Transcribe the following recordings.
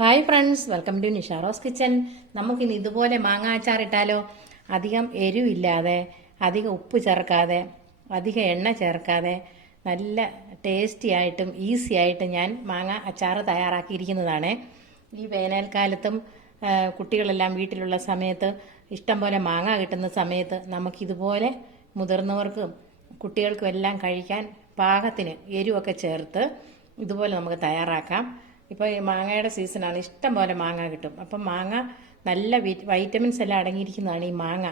Hi friends welcome to Nisharose kitchen നമുക്കിന്ന് ഇതുപോലെ മാങ്ങ അച്ചാർ ഇട്ടാലോ അധികം എരിവില്ലാതെ അധികം ഉപ്പ് ചേർക്കാതെ അധികം എണ്ണ ചേർക്കാതെ നല്ല ടേസ്റ്റി ആയിട്ടും ഈസി ആയിട്ടും ഞാൻ മാങ്ങ അച്ചാർ തയ്യാറാക്കിയിരിക്കുന്നതാണ്. ഈ വേനൽക്കാലത്തും കുട്ടികളെല്ലാം വീട്ടിലുള്ള സമയത്ത് ഇഷ്ടം പോലെ മാങ്ങ കിട്ടുന്ന സമയത്ത് നമുക്കിതുപോലെ മുതിർന്നവർക്കും കുട്ടികൾക്കും എല്ലാം കഴിക്കാൻ പാകത്തിന് എരിവൊക്കെ ചേർത്ത് ഇതുപോലെ നമുക്ക് തയ്യാറാക്കാം. ഇപ്പോൾ ഈ മാങ്ങയുടെ സീസണാണ് ഇഷ്ടം പോലെ മാങ്ങ കിട്ടും. അപ്പം മാങ്ങ നല്ല വൈറ്റമിൻസ് എല്ലാം അടങ്ങിയിരിക്കുന്നതാണ് ഈ മാങ്ങ.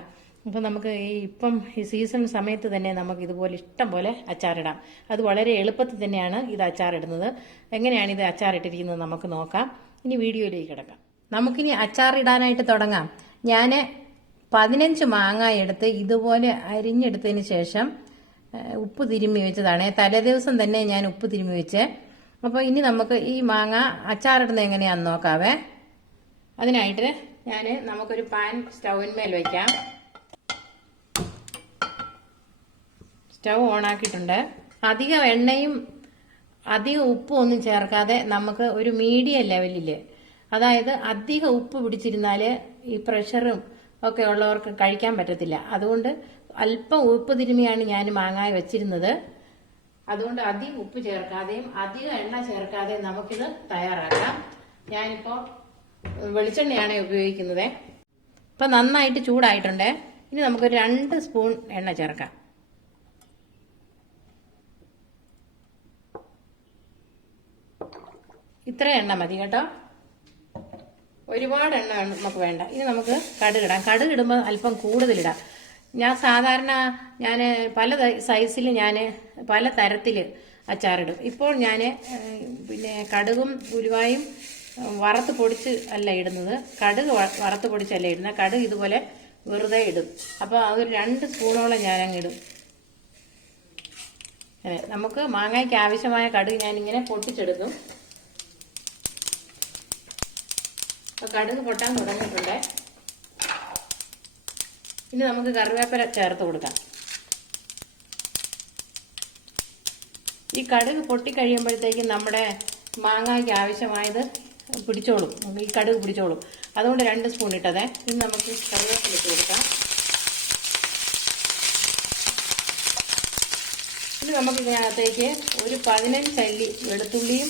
അപ്പം നമുക്ക് ഈ ഇപ്പം ഈ സീസൺ സമയത്ത് തന്നെ നമുക്ക് ഇതുപോലെ ഇഷ്ടം പോലെ അച്ചാറിടാം. അത് വളരെ എളുപ്പത്തിൽ തന്നെയാണ് ഇത് അച്ചാറിടുന്നത്. എങ്ങനെയാണ് ഇത് അച്ചാറിട്ടിരിക്കുന്നത് നമുക്ക് നോക്കാം. ഇനി വീഡിയോയിലേക്ക് കിടക്കാം. നമുക്കിനി അച്ചാറിടാനായിട്ട് തുടങ്ങാം. ഞാൻ പതിനഞ്ച് മാങ്ങ എടുത്ത് ഇതുപോലെ അരിഞ്ഞെടുത്തതിന് ശേഷം ഉപ്പ് തിരുമ്മി വെച്ചതാണ്. തലേദിവസം തന്നെ ഞാൻ ഉപ്പ് തിരുമ്മി വെച്ച് അപ്പോൾ ഇനി നമുക്ക് ഈ മാങ്ങ അച്ചാറിടുന്നത് എങ്ങനെയാന്ന് നോക്കാവേ. അതിനായിട്ട് ഞാൻ നമുക്കൊരു പാൻ സ്റ്റൗവിന്മേൽ വയ്ക്കാം സ്റ്റൗ ഓണാക്കിയിട്ടുണ്ട്. അധികം എണ്ണയും അധികം ഉപ്പും ഒന്നും ചേർക്കാതെ നമുക്ക് ഒരു മീഡിയം ലെവലിൽ അതായത് അധികം ഉപ്പ് പിടിച്ചിരുന്നാൽ ഈ പ്രഷറും ഒക്കെ ഉള്ളവർക്ക് കഴിക്കാൻ പറ്റത്തില്ല. അതുകൊണ്ട് അല്പം ഉപ്പ് തിരുമിയാണ് ഞാൻ മാങ്ങായി വെച്ചിരുന്നത്. അതുകൊണ്ട് അധികം ഉപ്പ് ചേർക്കാതെയും അധികം എണ്ണ ചേർക്കാതെയും നമുക്കിത് തയ്യാറാക്കാം. ഞാനിപ്പോൾ വെളിച്ചെണ്ണയാണ് ഉപയോഗിക്കുന്നത്. ഇപ്പം നന്നായിട്ട് ചൂടായിട്ടുണ്ട്. ഇനി നമുക്ക് രണ്ട് സ്പൂൺ എണ്ണ ചേർക്കാം. ഇത്ര എണ്ണ മതി കേട്ടോ. ഒരുപാട് എണ്ണ നമുക്ക് വേണ്ട. ഇനി നമുക്ക് കടുകിടാം. കടുകിടുമ്പോൾ അല്പം കൂടുതലിടാം. ഞാൻ സാധാരണ ഞാൻ പല സൈസിൽ ഞാൻ പല തരത്തിൽ അച്ചാറിടും. ഇപ്പോൾ ഞാൻ പിന്നെ കടുകും ഉലുവായും വറുത്ത് പൊടിച്ച് അല്ല ഇടുന്നത്. കടുക് വറുത്ത് പൊടിച്ചല്ല ഇടുന്നത്. കടുക് ഇതുപോലെ വെറുതെ ഇടും. അപ്പോൾ അതൊരു രണ്ട് സ്പൂണോളം ഞാൻ അങ്ങ് ഇടും നമുക്ക് മാങ്ങയ്ക്ക് ആവശ്യമായ കടുക് ഞാനിങ്ങനെ പൊട്ടിച്ചെടുക്കും കടുക് പൊട്ടാൻ തുടങ്ങിയിട്ടുണ്ട്. ഇനി നമുക്ക് കറിവേപ്പില ചേർത്ത് കൊടുക്കാം. ഈ കടുക് പൊട്ടിക്കഴിയുമ്പോഴത്തേക്കും നമ്മുടെ മാങ്ങയ്ക്ക് ആവശ്യമായത് പിടിച്ചോളും. ഈ കടുക് പിടിച്ചോളും. അതുകൊണ്ട് രണ്ട് സ്പൂൺ ഇട്ടതേ. ഇനി നമുക്ക് കറിവേപ്പില ഇട്ട് കൊടുക്കാം. ഇനി നമുക്ക് ഇതിനകത്തേക്ക് ഒരു പതിനഞ്ച് അല്ലി വെളുത്തുള്ളിയും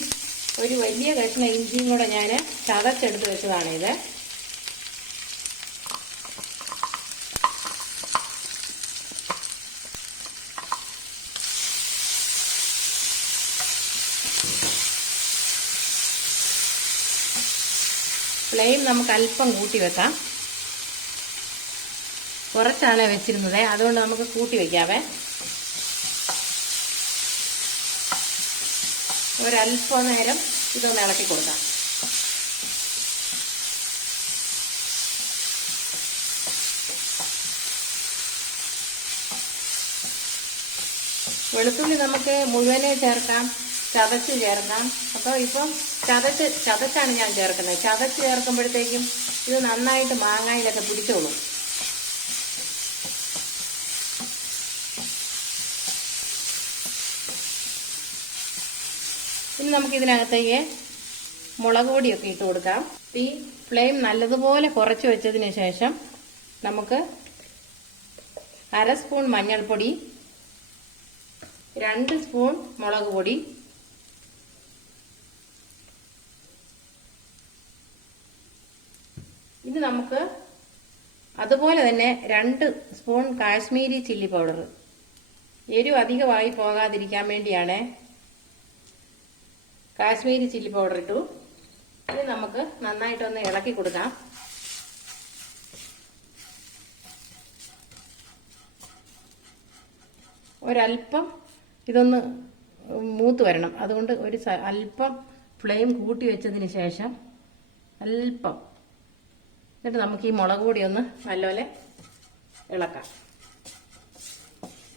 ഒരു വലിയ കഷ്ണ ഇഞ്ചിയും കൂടെ ഞാൻ ചതച്ചെടുത്ത് വെച്ചതാണിത്. ഫ്ലെയിം നമുക്ക് അല്പം കൂട്ടി വെക്കാം. കുറച്ചാണ് വെച്ചിരുന്നത്. അതുകൊണ്ട് നമുക്ക് കൂട്ടി വെക്കാവേ. ഒരല്പ നേരം ഇതൊന്ന് ഇളക്കി കൊടുക്കാം. വെളുത്തുള്ളി നമുക്ക് മുഴുവനെ ചേർക്കാം. ചതച്ച് ചേർക്കാം. അപ്പോൾ ഇപ്പം ചതച്ച് ചതച്ചാണ് ഞാൻ ചേർക്കുന്നത്. ചതച്ച് ചേർക്കുമ്പോഴത്തേക്കും ഇത് നന്നായിട്ട് മാങ്ങായിലൊക്കെ പിടിച്ചോളും. ഇനി നമുക്ക് ഇതിനകത്തേക്ക് മുളക് പൊടിയൊക്കെ ഇട്ട് കൊടുക്കാം. ഈ ഫ്ലെയിം നല്ലതുപോലെ കുറച്ച് വെച്ചതിന് ശേഷം നമുക്ക് അര സ്പൂൺ മഞ്ഞൾപ്പൊടി രണ്ട് സ്പൂൺ മുളക് പൊടി ഇനി നമുക്ക് അതുപോലെ തന്നെ രണ്ട് സ്പൂൺ കാശ്മീരി ചില്ലി പൗഡർ. എരിവ് അധികമായി പോകാതിരിക്കാൻ വേണ്ടിയാണ് കാശ്മീരി ചില്ലി പൗഡർ ഇട്ടു. ഇനി നമുക്ക് നന്നായിട്ടൊന്ന് ഇളക്കി കൊടുക്കാം. ഒരല്പം ഇതൊന്ന് മൂത്ത് വരണം. അതുകൊണ്ട് ഒരു അല്പം ഫ്ലെയിം കൂട്ടി വെച്ചതിന് ശേഷം അല്പം എന്നിട്ട് നമുക്ക് ഈ മുളക് പൊടി ഒന്ന് നല്ലപോലെ ഇളക്കാം.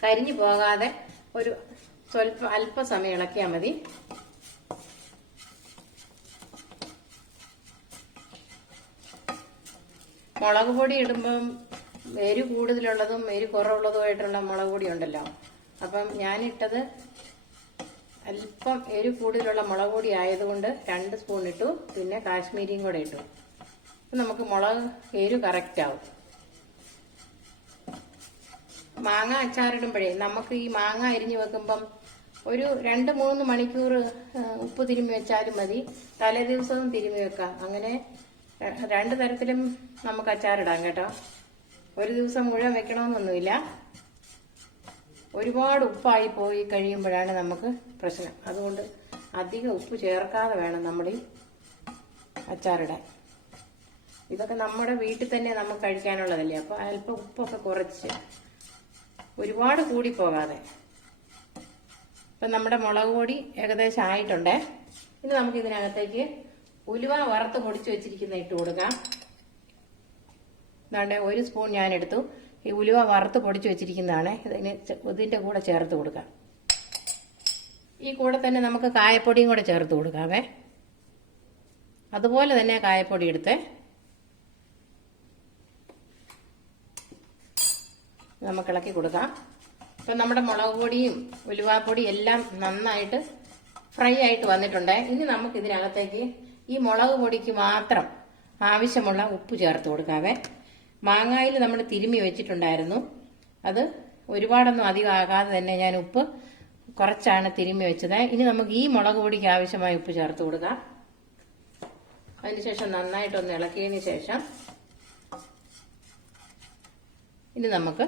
കരിഞ്ഞു പോകാതെ ഒരു സ്വല്പ അല്പസമയം ഇളക്കിയാൽ മതി. മുളക് പൊടി ഇടുമ്പം എരി കൂടുതലുള്ളതും എരി കുറവുള്ളതുമായിട്ടുള്ള മുളക് പൊടി ഉണ്ടല്ലോ. അപ്പം ഞാനിട്ടത് അല്പം എരി കൂടുതലുള്ള മുളക് പൊടി ആയതുകൊണ്ട് രണ്ട് സ്പൂൺ ഇട്ടു പിന്നെ കാശ്മീരിയും കൂടെ ഇട്ടു. നമുക്ക് മുളക് എരു കറക്റ്റ് ആവും. മാങ്ങ അച്ചാറിടുമ്പോഴേ നമുക്ക് ഈ മാങ്ങ അരിഞ്ഞു വെക്കുമ്പം ഒരു രണ്ട് മൂന്ന് മണിക്കൂർ ഉപ്പ് തിരുമ്മി വെച്ചാലും മതി. തലേ ദിവസവും തിരുമ്മി വെക്കാം. അങ്ങനെ രണ്ട് തരത്തിലും നമുക്ക് അച്ചാറിടാം കേട്ടോ. ഒരു ദിവസം മുഴുവൻ വെക്കണമെന്നൊന്നുമില്ല. ഒരുപാട് ഉപ്പായി പോയി കഴിയുമ്പോഴാണ് നമുക്ക് പ്രശ്നം. അതുകൊണ്ട് അധികം ഉപ്പ് ചേർക്കാതെ വേണം നമ്മൾ അച്ചാറിടാൻ. ഇതൊക്കെ നമ്മുടെ വീട്ടിൽ തന്നെ നമുക്ക് കഴിക്കാനുള്ളതല്ലേ? അപ്പോൾ അല്പം ഉപ്പൊക്കെ കുറച്ച്. ഒരുപാട് കൂടി പോകാതെ. ഇപ്പം നമ്മുടെ മുളക് പൊടി ഏകദേശം ആയിട്ടുണ്ടേ? ഇനി നമുക്ക് ഇതിനകത്തേക്ക് ഉലുവ വറുത്ത് പൊടിച്ച് വെച്ചിരിക്കുന്ന ഇട്ട് കൊടുക്കാം. ദാണ്ടെ ഒരു സ്പൂൺ ഞാൻ എടുത്തു ഈ ഉലുവ വറുത്ത് പൊടിച്ച് വെച്ചിരിക്കുന്നതാണ്. ഇതിന് ഇതിന്റെ കൂടെ ചേർത്ത് കൊടുക്കാം. ഈ കൂടെ തന്നെ നമുക്ക് കായപ്പൊടിയും കൂടെ ചേർത്ത് കൊടുക്കാവേ. അതുപോലെ തന്നെ കായപ്പൊടി എടുത്തേ. നമുക്ക് ഇളക്കി കൊടുക്കാം ഇപ്പം നമ്മുടെ മുളക് പൊടിയും ഉലുവാപ്പൊടിയും എല്ലാം നന്നായിട്ട് ഫ്രൈ ആയിട്ട് വന്നിട്ടുണ്ട്. ഇനി നമുക്ക് ഇതിനകത്തേക്ക് ഈ മുളക് പൊടിക്ക് മാത്രം ആവശ്യമുള്ള ഉപ്പ് ചേർത്ത് കൊടുക്കാവേ. മാങ്ങായിൽ നമ്മൾ തിരുമ്മി വെച്ചിട്ടുണ്ടായിരുന്നു. അത് ഒരുപാടൊന്നും അധികം ആകാതെ തന്നെ ഞാൻ ഉപ്പ് കുറച്ചാണ് തിരുമ്മി വെച്ചത്. ഇനി നമുക്ക് ഈ മുളക് പൊടിക്ക് ആവശ്യമായ ഉപ്പ് ചേർത്ത് കൊടുക്കാം. അതിനുശേഷം നന്നായിട്ടൊന്ന് ഇളക്കിയതിന് ശേഷം ഇനി നമുക്ക്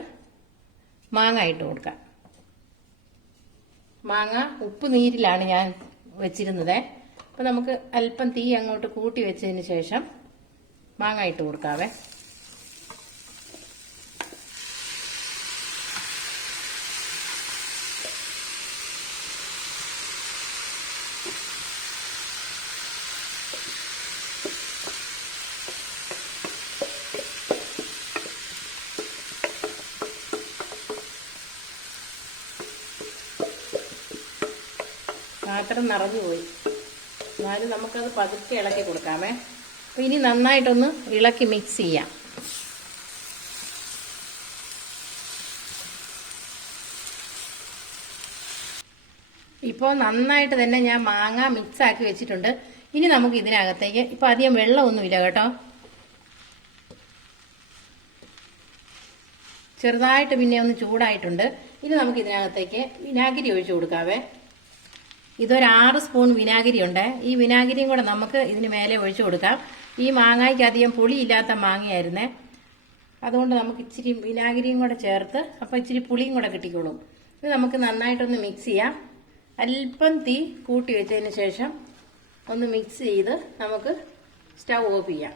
മാങ്ങ ഇട്ട് കൊടുക്കാം. മാങ്ങ ഉപ്പ് നീരിലാണ് ഞാൻ വെച്ചിരുന്നത്. അപ്പം നമുക്ക് അല്പം തീ അങ്ങോട്ട് കൂട്ടി വെച്ചതിന് ശേഷം മാങ്ങ ഇട്ട് കൊടുക്കാവേ. പാത്രം നിറഞ്ഞു പോയി എന്നാലും നമുക്കത് പതുക്കെ ഇളക്കി കൊടുക്കാമേ. അപ്പം ഇനി നന്നായിട്ടൊന്ന് ഇളക്കി മിക്സ് ചെയ്യാം. ഇപ്പോൾ നന്നായിട്ട് തന്നെ ഞാൻ മാങ്ങ മിക്സ് ആക്കി വെച്ചിട്ടുണ്ട്. ഇനി നമുക്ക് ഇതിനകത്തേക്ക് ഇപ്പം അധികം വെള്ളമൊന്നുമില്ല കേട്ടോ. ചെറുതായിട്ട് പിന്നെ ഒന്ന് ചൂടായിട്ടുണ്ട്. ഇനി നമുക്ക് ഇതിനകത്തേക്ക് വിനാഗിരി ഒഴിച്ചു കൊടുക്കാവേ. ഇതൊരു സ്പൂൺ വിനാഗിരി ഉണ്ട് ഈ വിനാഗിരിയും കൂടെ നമുക്ക് ഇതിന് മേലെ ഒഴിച്ചു കൊടുക്കാം. ഈ മാങ്ങയ്ക്ക് അധികം പുളിയില്ലാത്ത മാങ്ങയായിരുന്നേ. അതുകൊണ്ട് നമുക്ക് ഇച്ചിരി വിനാഗിരിയും കൂടെ ചേർത്ത് അപ്പോൾ ഇച്ചിരി പുളിയും കൂടെ കിട്ടിക്കോളും. ഇത് നമുക്ക് നന്നായിട്ടൊന്ന് മിക്സ് ചെയ്യാം. അല്പം തീ കൂട്ടി വെച്ചതിന് ശേഷം ഒന്ന് മിക്സ് ചെയ്ത് നമുക്ക് സ്റ്റൗ ഓഫ് ചെയ്യാം.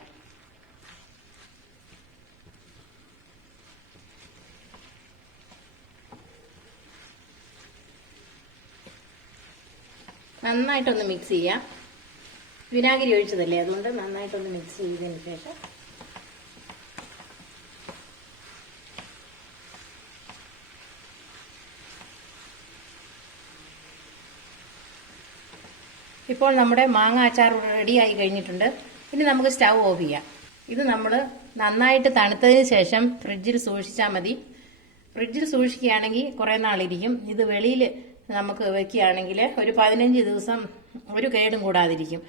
നന്നായിട്ടൊന്ന് മിക്സ് ചെയ്യാം. വിനാഗിരി ഒഴിച്ചതല്ലേ? അതുകൊണ്ട് നന്നായിട്ടൊന്ന് മിക്സ് ചെയ്തതിന് ശേഷം ഇപ്പോൾ നമ്മുടെ മാങ്ങ അച്ചാർ റെഡിയായി കഴിഞ്ഞിട്ടുണ്ട്. ഇനി നമുക്ക് സ്റ്റൗ ഓഫ് ചെയ്യാം. ഇത് നമ്മൾ നന്നായിട്ട് തണുത്തതിന് ശേഷം ഫ്രിഡ്ജിൽ സൂക്ഷിച്ചാൽ മതി. ഫ്രിഡ്ജിൽ സൂക്ഷിക്കുകയാണെങ്കിൽ കുറേ നാളിരിക്കും. ഇത് വെളിയിൽ നമുക്ക് വെക്കുകയാണെങ്കിൽ ഒരു പതിനഞ്ച് ദിവസം ഒരു കേടും കൂടാതിരിക്കും.